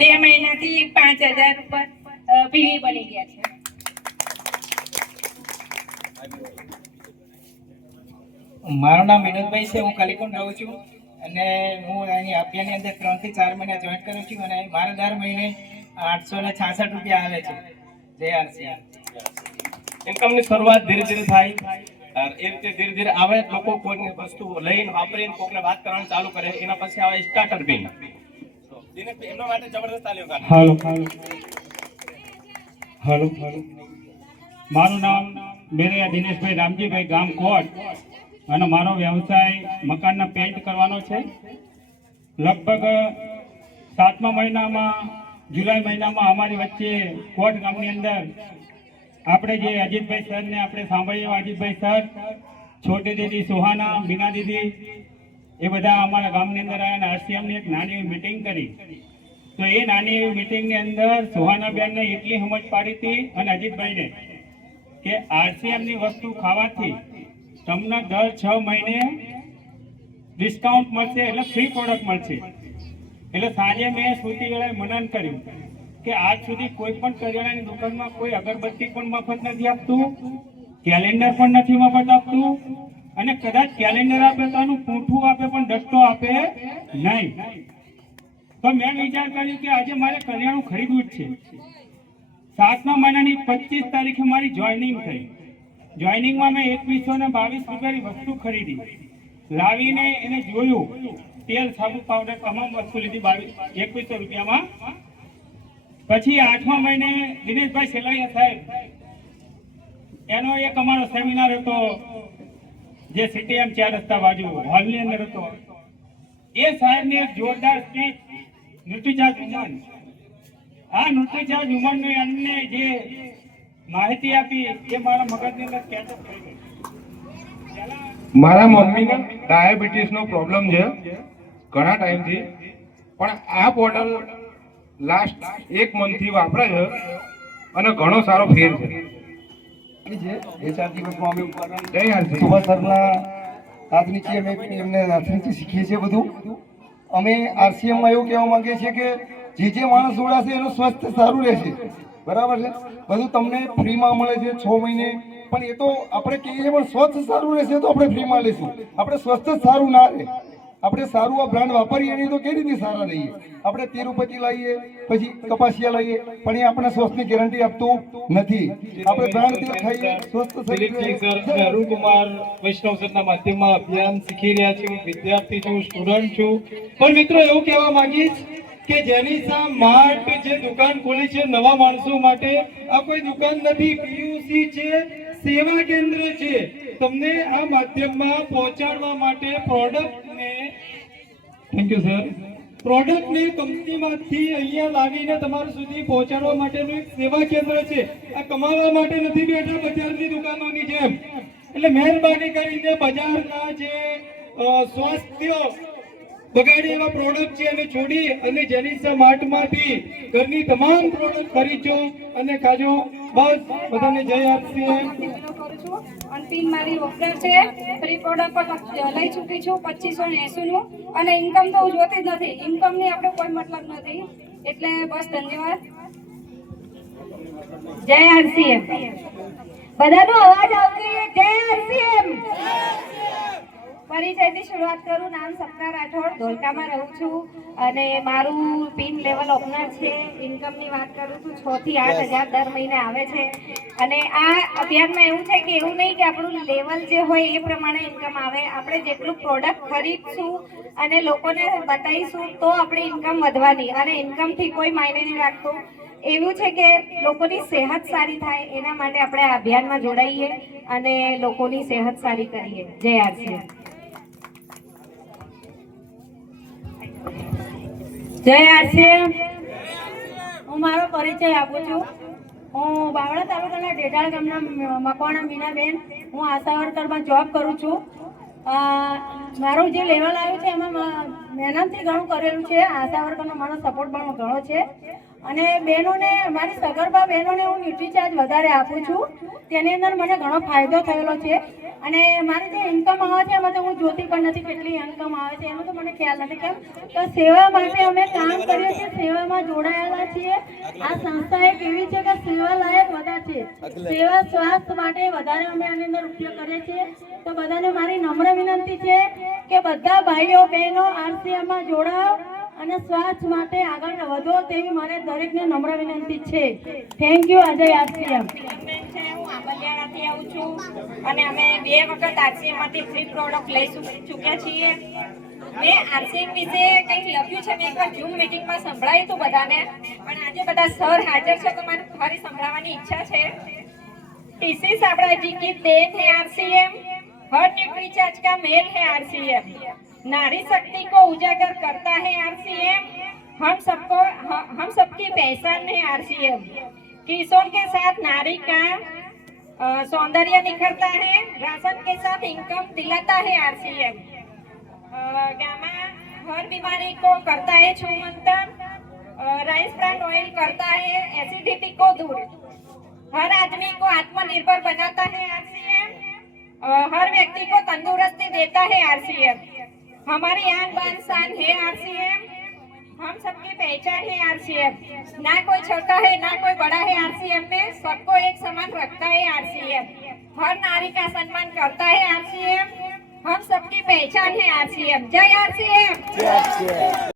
2 મહિનાથી 5000 ઉપર પીવી બની ગયા છે. મારું નામ વિનોદભાઈ છે. હું કલીકુંડ રહું છું અને હું અહીં અભિયાનની અંદર 3 થી 4 મહિના જોઈન કરું છું અને મારા દર મહિને 866 રૂપિયા આવે છે. જય આરસી. ઇન્કમની શરૂઆત ધીરે ધીરે થાય, એ રીતે ધીરે ધીરે આવે. લોકો કોઈ વસ્તુ લઈને વાપરીને કોકને વાત કરવાનું ચાલુ કરે, એના પછી આવે સ્ટાર્ટર બિલ. એમના માટે જબરદસ્ત તાલીઓ કાઢો. હાલો, મારું નામ મેરે દિનેશભાઈ રામજીભાઈ, ગામ કોટ, અને મારો વ્યવસાય મકાનના પેન્ટ કરવાનો છે. લગભગ 7મા મહિનામાં, જુલાઈ મહિનામાં અમારી વચ્ચે કોટ ગામની અંદર આપણે જે અજીતભાઈ સરને આપણે સાંભળીએ, અજીતભાઈ સર, છોટી દીદી, સુહાના, બીના દીદી, એ બધા અમારા ગામની અંદર આવ્યા અને આરસીએમની એક નાની મીટિંગ કરી. તો એ નાની એવી મીટિંગની અંદર સુહાનાબેનને એટલી સમજ પાડી હતી અને અજીતભાઈને કે આરસીએમની વસ્તુ ખાવાથી તમને દર 6 મહિને ડિસ્કાઉન્ટ મળશે, એટલે ફ્રી પ્રોડક્ટ મળશે. એટલે સાંજે મેં શ્રુતિ વેળાએ મનન કર્યું કે આજ સુધી કોઈ પણ કરિયાણાની દુકાનમાં કોઈ અગરબત્તી પણ મફત નથી આપતું, કેલેન્ડર પણ નથી મફત આપતું, અને કદાચ કેલેન્ડર આપે તો આનું પૂંઠું આપે પણ દસ્તો આપે નહીં. તો મેં વિચાર કર્યું કે આજે મારે કરિયાણું ખરીદવું જ છે. 7મા મહિનાની 25 તારીખે મારી જોઈનિંગ થઈ. જોઈનિંગમાં મેં 2122 રૂપિયાની વસ્તુ ખરીદી, લાવીને એને જોયું, તેલ, સાબુ, પાવડર, તમામ વસ્તુ લીધી 2100 રૂપિયામાં. પછી 8મા મહિને દિનેશભાઈ સેલાયા સાહેબ, એનો એક અમારો સેમિનાર હતો જે સીટીએમ 4 રસ્તા બાજુ હોલની અંદર હતો. એ સાહેબની એક જોરદાર સ્પીચ, ન્યુટ્રીચાર્જ વુમન. આ ન્યુટ્રીચાર્જ વુમનને એમને જે માહિતી આપી એ મારા મગજની અંદર કેચઅપ થઈ ગઈ. મારા મમ્મીને ડાયાબિટીસનો પ્રોબ્લેમ છે ઘણા ટાઈમથી, પણ આ બોટલ લાસ્ટ 1 મંથથી વાપરે છે અને ઘણો સારો ફેર છે. શીખીએ છીએ બધું. અમે આરસીએમમાં એવું કહેવા માંગીએ છીએ કે જે માણસ જોડાશે એનું સ્વાસ્થ્ય સારું રહેશે. બરાબર છે, બધું તમને ફ્રીમાં મળે છે 6 મહિને, પણ એ તો આપણે કહીએ છીએ પણ સ્વસ્થ સારું રહેશે તો આપણે ફ્રીમાં લઈશું. આપણે સ્વસ્થ સારું ના રહે, આપણે સારું આ બ્રાન્ડ વાપરીએ નહીં તો કેવી રીતે સારા રહીએ. આપણે તિરુપતિ લાવીએ, પછી કપાસિયા લાવીએ, પણ એ આપણે સ્વસ્થની ગેરંટી આપતું નથી. આપણે બ્રાન્ડ તેલ ખાઈએ, સ્વસ્થ શરીર. અરુણકુમાર વૈષ્ણવ સરના માધ્યમમાં અભિયાન શીખી રહ્યા છું, વિદ્યાર્થી છું, સ્ટુડન્ટ છું. પણ મિત્રો એવું કહેવા માંગીશ કે જેનિસા માર્ટ જે દુકાન ખોલી છે નવા માણસો માટે, આ કોઈ દુકાન નથી, પીયુસી છે, સેવા કેન્દ્ર છે. તમને આ માધ્યમમાં પહોંચાડવા માટે પ્રોડક્ટને, થેન્ક યુ સર, પ્રોડક્ટને કંપનીમાંથી અહીંયા લાવીને તમારા સુધી પહોંચાડવા માટેનું એક સેવા કેન્દ્ર છે. આ કમાવા માટે નથી બેઠા બજારની દુકાનોની જેમ. એટલે મહેરબાની કરીને બજારના જે સ્વાસ્થ્ય બગાડે એવા પ્રોડક્ટ છે એને છોડી અને જેનિસા માર્ટમાંથી ઘરની તમામ પ્રોડક્ટ ખરીદજો અને ખાજો. બસ બધાને જય આરસીએમ. અંતિમ મારી ઓફર છે, ફ્રી પ્રોડક્ટ લઈ ચૂકી છું 2580 નું, અને ઇન્કમ તો હું જોતી જ નથી. ઇન્કમની આપણે કોઈ મતલબ નથી. એટલે બસ ધન્યવાદ. જય આરસીએમ. બધાનો અવાજ આવતો જય આરસીએમ. પરિચયથી શરૂઆત કરું. નામ સપના રાઠોડ, ધોળકામાં રહું છું અને મારું પિન લેવલ ઓપનર છે. ઇન્કમની વાત કરું છું 6 થી 8000 દર મહિને આવે છે. અને આ અભિયાનમાં એવું છે કે એવું નહીં કે આપણું લેવલ જે હોય એ પ્રમાણે ઇન્કમ આવે. આપણે જેટલું પ્રોડક્ટ ખરીદશું અને લોકોને બતાવીશું તો આપણી ઇન્કમ વધવાની, અને ઇન્કમથી કોઈ માયને નહીં રાખતું. એવું છે કે લોકોની સેહત સારી થાય એના માટે આપણે આ અભિયાનમાં જોડાઈએ અને લોકોની સેહત સારી કરીએ. જય આરસી. જય આરસીએમ. હું મારો પરિચય આપું છું. હું બાવળા તાલુકાના ડેડાળ ગામના મકવાણા મીનાબેન. હું આશા વર્કરમાં જોબ કરું છું. મારું જે લેવલ આવ્યું છે એમાં મહેનતથી ઘણું કરેલું છે. આશા વર્કરનો મારો સપોર્ટ પણ ઘણો છે. અને બહેનોને, મારી સગર્ભા બહેનોને હું ન્યુટ્રીચાર્જ વધારે આપું છું. તેની અંદર મને ઘણો ફાયદો થયેલો છે. અને મારી જે ઇન્કમ આવે છે એમાં તો હું જોતી પણ નથી કેટલી ઇન્કમ આવે છે, એનો તો મને ખ્યાલ નથી. કેમ તો સેવા માટે અમે કામ કરીએ છીએ, સેવામાં જોડાયેલા છીએ. આ સંસ્થા એક એવી છે કે સેવા લાયક બધા છે. સેવા સ્વાસ્થ્ય માટે વધારે અમે આની અંદર ઉપયોગ કરીએ છીએ. તો બધાને મારી નમ્ર વિનંતી છે કે બધા ભાઈઓ બહેનો આરસીએમમાં જોડાઓ અને સ્વાસ્થ્ય માટે આગળ વધો તેવી મારે દરેકને નમ્ર વિનંતી છે. Thank you. અજય આરસીએમ. હું આંબલિયાણાથી આવું છું અને અમે 2 વખત આરસીએમ માંથી ફ્રી પ્રોડક્ટ લઈ ચૂક્યા છીએ. મેં આરસીએમ વિશે કંઈક લખ્યું છે, મેં એકવાર ઝૂમ મીટિંગમાં સંભળાયું હતું બધાને, પણ આજે બધા સર હાજર છે તો મને ફરી સંભળાવવાની ઈચ્છા છે. टीसी साबड़ा जी की देन है आरसीएम, हर न्यूट्रीचार्ज का मेल है आरसीएम, नारी शक्ति को उजागर करता है आरसीएम, हम सबकी पहचान है आरसीएम, किशोर के साथ नारी का सौंदर्य निखरता है, राशन के साथ इनकम दिलाता है आरसीएम, गामा हर बीमारी को करता है छूमंतन, राइस ब्रांड ऑयल करता है एसिडिटी को दूर, हर आदमी को आत्मनिर्भर बनाता है आरसीएम, हर व्यक्ति को तंदुरुस्ती देता है आरसीएम, हमारी आन बान शान है आरसीएम, हम सबकी पहचान है आरसीएम, ना कोई छोटा है ना कोई बड़ा है आरसीएम में, सबको एक समान रखता है आरसीएम, हर नारी का सम्मान करता है आरसीएम, हम सबकी पहचान है आरसीएम. जय आरसीएम.